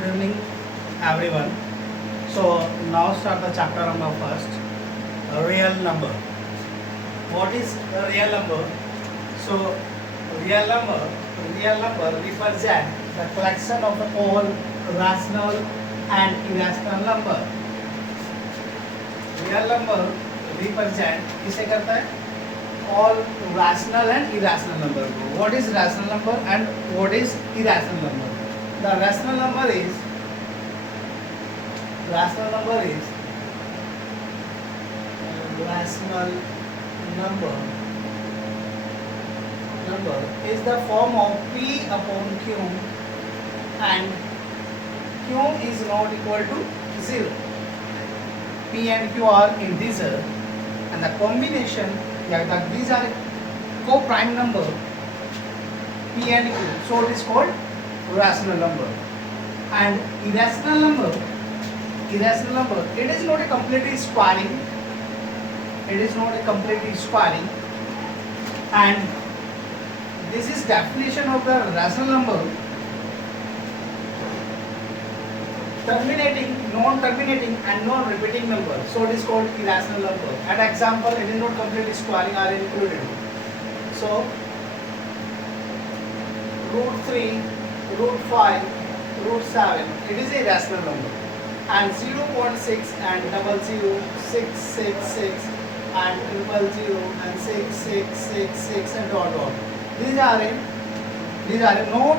Good evening, everyone. So now start the chapter number first. A real number. What is a real number? So real number represent the collection of all rational and irrational number. Real number represent किसे करता है? All rational and irrational number. What is rational number and what is irrational number? The rational number is rational number is the form of P upon Q and Q is not equal to 0. P and Q are integer and the combination, these are co-prime number P and Q, so it is called rational number. And irrational number, it is not a completely squaring, and this is definition of the rational number: terminating, non-terminating and non-repeating number, so it is called irrational number. And example, it is not completely squaring are included. So √3, √5, √7, it is a rational number. And 0.6 and 00, 666 and 000 and 6666 and dot. These are not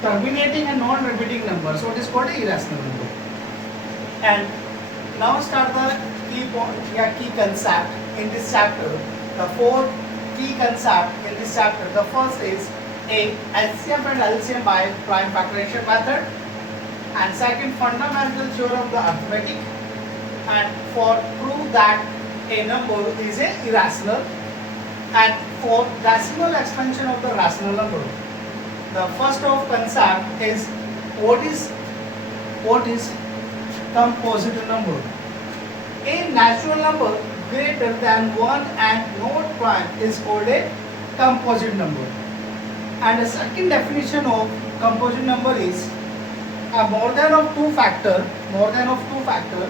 terminating and non-repeating numbers, so it is called a irrational number. And now start the key concept in this chapter. The four key concepts in this chapter. The first is a HCF and LCM by prime factorization method, and second, fundamental theorem of the arithmetic, and for prove that a number is a irrational, and for rational expansion of the rational number. The first of concept is what is composite number. A natural number greater than 1 and not prime is called a composite number. And the second definition of composite number is a more than of two factor,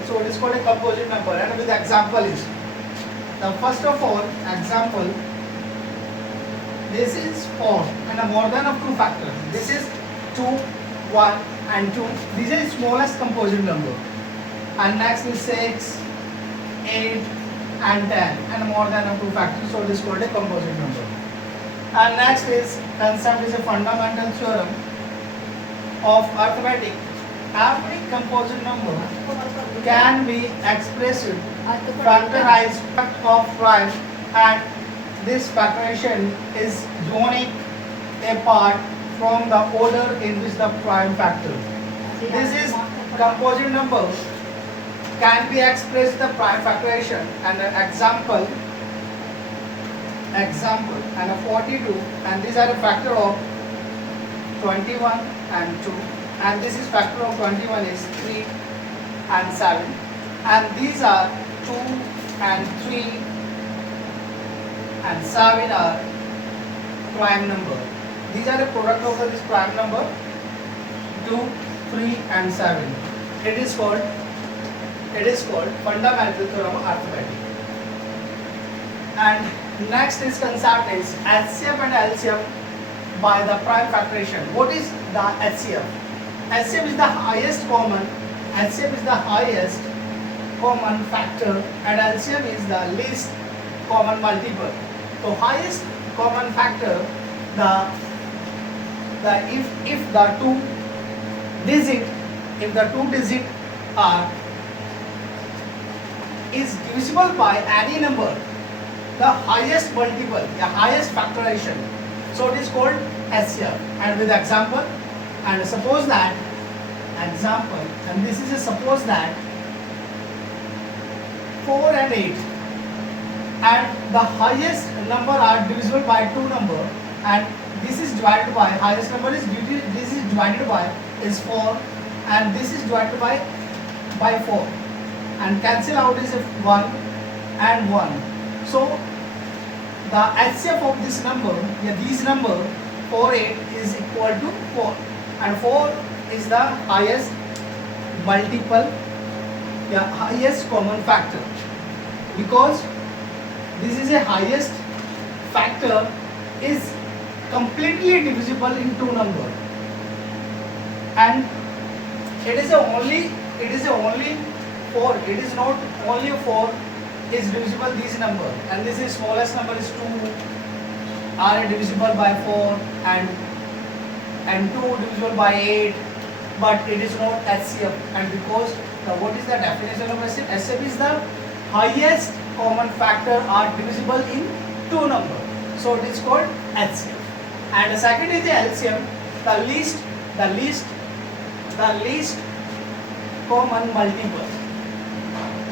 so it is called a composite number. And with example is, the first of all example, this is 4 and a more than of two factor. This is 2, 1 and 2. This is smallest composite number. And next is 6, 8 and 10 and a more than of two factor, so it is called a composite number. And next is concept is a fundamental theorem of arithmetic. Every composite number can be expressed factorized of prime, and this factorization is unique apart from the order in which the prime factor. This is composite number can be expressed the prime factorization, and an example and a 42, and these are a factor of 21 and 2, and this is factor of 21 is 3 and 7, and these are 2 and 3 and 7 are prime number. These are a product of this prime number 2, 3 and 7. It is called fundamental theorem of arithmetic. And next is concept is HCF and LCM by the prime factorization. What is the HCF? HCF is the highest common factor, and LCM is the least common multiple. So highest common factor, if the two digit are is divisible by any number, the highest multiple, the highest factorization, so it is called HCF. And with example, and suppose that and this is a suppose that 4 and 8 and the highest number are divisible by two number, and this is divided by highest number is this is divided by is 4, and this is divided by 4, and cancel out is 1 and 1. So the HCF of this number, these number 4, 8 is equal to 4, and 4 is the highest multiple, highest common factor, because this is a highest factor is completely divisible in two number, and it is only 4, it is not only 4 is divisible this number, and this is smallest number is 2 are divisible by 4, and 2 divisible by 8, but it is not HCF. And because what is the definition of HCF? HCF is the highest common factor are divisible in two number, so it is called HCF. And the second is the LCM, the least common multiple.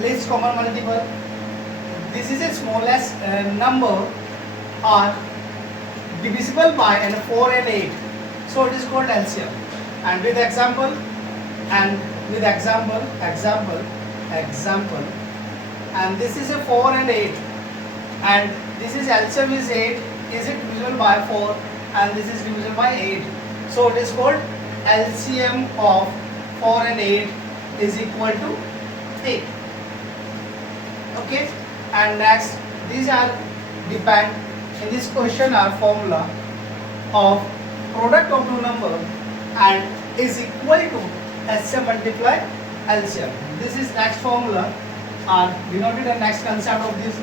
Least common multiple, this is a smallest number are divisible by 4 and 8, so it is called LCM. And with example, and this is a 4 and 8, and this is LCM is 8, is it divisible by 4, and this is divisible by 8, so it is called LCM of 4 and 8 is equal to 8. Okay, and next, these are depend in this question are formula of product of two number and is equal to HCF multiply LCM. This is next formula are denoted the next concept of this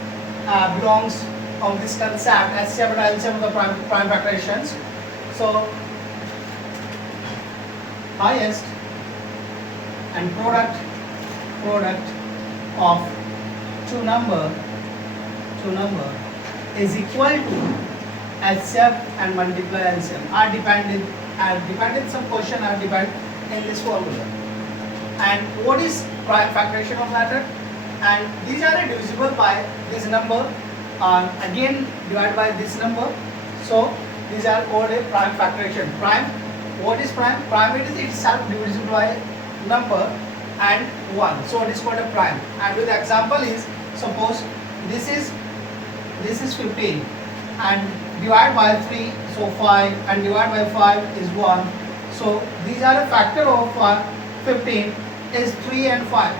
belongs of this concept HCF and LCM of the prime factorations. So highest and product of two number is equal to HCF and multiply LCM are dependent some question are dependent in this formula. And what is prime factoration of method? And these are divisible by this number again divided by this number, so these are called a prime factoration. Prime, what is prime? Prime it is itself divisible by number and 1, so it is called a prime. And with example is, suppose this is 15 and divide by 3, so 5, and divide by 5 is 1, so these are a factor of 15 is 3 and 5,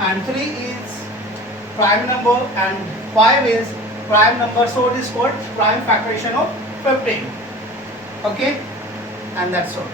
and 3 is prime number and 5 is prime number, so it is called prime factoration of 15. Okay, and that's all.